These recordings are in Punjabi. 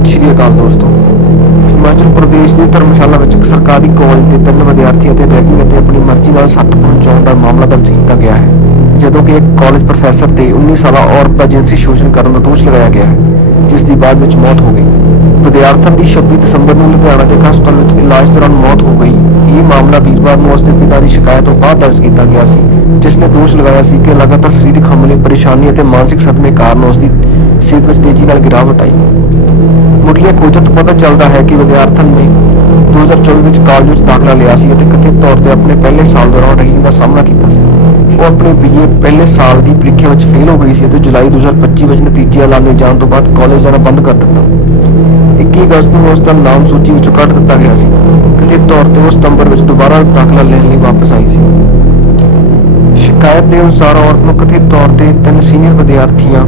ਸਤਿ ਸ਼੍ਰੀ ਅਕਾਲ ਦੋਸਤੋ। ਹਿਮਾਚਲ ਪ੍ਰਦੇਸ਼ ਦੇ ਧਰਮਸ਼ਾਲਾ ਵਿੱਚ ਇੱਕ ਸਰਕਾਰੀ ਕਾਲਜ ਦੇ ਤਿੰਨ ਵਿਦਿਆਰਥੀਆਂ ਤੇ ਰੈਗਿੰਗ ਅਤੇ ਆਪਣੀ ਮਰਜ਼ੀ ਨਾਲ ਸੱਟ ਪਹੁੰਚਾਉਣ ਦਾ ਮਾਮਲਾ ਦਰਜ ਕੀਤਾ ਗਿਆ ਹੈ। ਜਦੋਂ ਕਿ ਇੱਕ ਕਾਲਜ ਪ੍ਰੋਫੈਸਰ ਤੇ 19 ਸਾਲਾ ਔਰਤ ਦਾ ਜਿਨਸੀ ਸ਼ੋਸ਼ਣ ਕਰਨ ਦਾ ਦੋਸ਼ ਲਗਾਇਆ ਗਿਆ ਹੈ, ਜਿਸ ਦੀ ਬਾਅਦ ਵਿੱਚ ਮੌਤ ਹੋ ਗਈ। ਵਿਦਿਆਰਥਣ ਦੀ 26 ਦਸੰਬਰ ਨੂੰ ਲੁਧਿਆਣਾ ਦੇ ਹਸਪਤਾਲ ਵਿੱਚ ਇਲਾਜ ਦੌਰਾਨ ਮੌਤ ਹੋ ਗਈ। ਇਹ ਮਾਮਲਾ ਵੀਰਵਾਰ ਨੂੰ ਉਸਦੇ ਪਿਤਾ ਦੀ ਸ਼ਿਕਾਇਤ ਤੋਂ ਬਾਅਦ ਦਰਜ ਕੀਤਾ ਗਿਆ ਸੀ, ਜਿਸ ਨੇ ਦੋਸ਼ ਲਗਾਇਆ ਸੀ ਕਿ ਲਗਾਤਾਰ ਸਰੀਰਕ ਹਮਲੇ, ਪਰੇਸ਼ਾਨੀ ਅਤੇ ਮਾਨਸਿਕ ਸਦਮੇ ਕਾਰਨ ਉਸ ਦੀ ਸਿਹਤ ਵਿੱਚ ਤੇਜ਼ੀ ਨਾਲ ਗਿਰਾਵਟ ਆਈ। ਮੁੱਢਲੀਆਂ ਖੋਜਾਂ ਤੋਂ ਪਤਾ ਚੱਲਦਾ ਹੈ ਕਿ ਵਿਦਿਆਰਥਣ ਨੇ 2024 ਵਿੱਚ ਕਾਲਜ ਵਿੱਚ ਦਾਖਲਾ ਲਿਆ ਸੀ ਅਤੇ ਕਥਿਤ ਤੌਰ ਤੇ ਆਪਣੇ ਪਹਿਲੇ ਸਾਲ ਦੌਰਾਨ ਰੈਗਿੰਗ ਦਾ ਸਾਹਮਣਾ ਕੀਤਾ ਸੀ। ਉਹ ਆਪਣੇ ਬੀਏ ਪਹਿਲੇ ਸਾਲ ਦੀ ਪ੍ਰੀਖਿਆ ਵਿੱਚ ਫੇਲ ਹੋ ਗਈ ਸੀ ਅਤੇ ਜੁਲਾਈ 2025 ਵਿੱਚ ਨਤੀਜੇ ਐਲਾਨੇ ਜਾਣ ਤੋਂ ਬਾਅਦ ਕਾਲਜ ਜਾਣਾ ਬੰਦ ਕਰ ਦਿੱਤਾ। 21 ਅਗਸਤ ਨੂੰ ਉਸ ਦਾ ਨਾਮ ਸੂਚੀ ਵਿੱਚੋਂ ਕੱਢ ਦਿੱਤਾ ਗਿਆ ਸੀ। ਕਥਿਤ ਤੌਰ ਤੇ ਉਹ ਸਤੰਬਰ ਵਿੱਚ ਦੁਬਾਰਾ ਦਾਖਲਾ ਲੈਣ ਲਈ ਵਾਪਸ ਆਈ ਸੀ। ਸ਼ਿਕਾਇਤ ਦੇ ਅਨੁਸਾਰ ਔਰਤ ਨੂੰ ਕਥਿਤ ਤੌਰ ਤੇ ਤਿੰਨ ਸੀਨੀਅਰ ਵਿਦਿਆਰਥੀਆਂ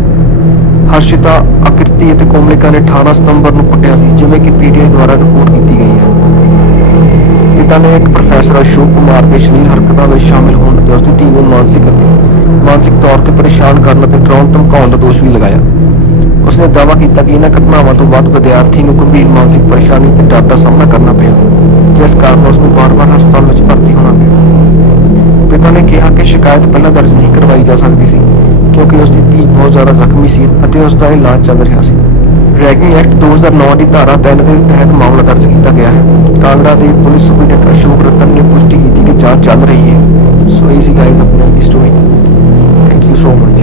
ਹਰਸ਼ਿਤਾ ਅਕਿਰਤੀ ਅਤੇ ਕੋਮਲਿਕਾ ਨੇ 18 ਸਤੰਬਰ ਨੂੰ ਕੁੱਟਿਆ ਸੀ, ਜਿਵੇਂ ਕਿ ਪੀਡੀਆਈ ਦੁਆਰਾ ਰਿਪੋਰਟ ਕੀਤੀ ਗਈ ਹੈ। ਪਿਤਾ ਨੇ ਇੱਕ ਪ੍ਰੋਫੈਸਰ ਅਸ਼ੋਕ ਕੁਮਾਰ ਦੇ ਸ਼ਲੀਲ ਹਰਕਤਾਂ ਵਿੱਚ ਸ਼ਾਮਿਲ ਹੋਣ ਅਤੇ ਉਸ ਦੀ ਧੀ ਨੂੰ ਮਾਨਸਿਕ ਅਤੇ ਮਾਨਸਿਕ ਤੌਰ ਤੇ ਪਰੇਸ਼ਾਨ ਕਰਨ ਅਤੇ ਡਰਾਉਣ ਧਮਕਾਉਣ ਦਾ ਦੋਸ਼ ਵੀ ਲਗਾਇਆ। ਉਸਨੇ ਦਾਅਵਾ ਕੀਤਾ ਕਿ ਇਹਨਾਂ ਘਟਨਾਵਾਂ ਤੋਂ ਬਾਅਦ ਵਿਦਿਆਰਥੀ ਨੂੰ ਗੰਭੀਰ ਮਾਨਸਿਕ ਪਰੇਸ਼ਾਨੀ ਤੇ ਡਰ ਦਾ ਸਾਹਮਣਾ ਕਰਨਾ ਪਿਆ, ਜਿਸ ਕਾਰਨ ਉਸ ਨੂੰ ਬਾਰ-ਬਾਰ ਹਸਪਤਾਲ ਵਿੱਚ ਭਰਤੀ ਹੋਣਾ ਪਿਆ। ਪਿਤਾ ਨੇ ਕਿਹਾ ਕਿ ਸ਼ਿਕਾਇਤ ਪਹਿਲਾਂ ਦਰਜ ਨਹੀਂ ਕਰਵਾਈ ਜਾ ਸਕਦੀ ਸੀ। ਬਹੁਤ ਜ਼ਿਆਦਾ ਜ਼ਖਮੀ ਸੀ ਅਤੇ ਉਸ ਦਾ ਇਲਾਜ ਚੱਲ ਰਿਹਾ ਸੀ। ਰੈਗਿੰਗ ਐਕਟ 2009 ਦੀ ਧਾਰਾ 3 ਦੇ ਤਹਿਤ ਮਾਮਲਾ ਦਰਜ ਕੀਤਾ ਗਿਆ ਹੈ। ਕਾਂਗੜਾ ਦੇ ਪੁਲਿਸ ਸੁਪਰਡੈਂਟ ਅਸ਼ੋਕ ਰਤਨ ਨੇ ਪੁਸ਼ਟੀ ਕੀਤੀ ਕਿ ਜਾਂਚ ਚੱਲ ਰਹੀ ਹੈ। ਸੋ ਇਹ ਸੀ ਗਾਇਸ ਆਪਣੀ ਦੀ story thank you so much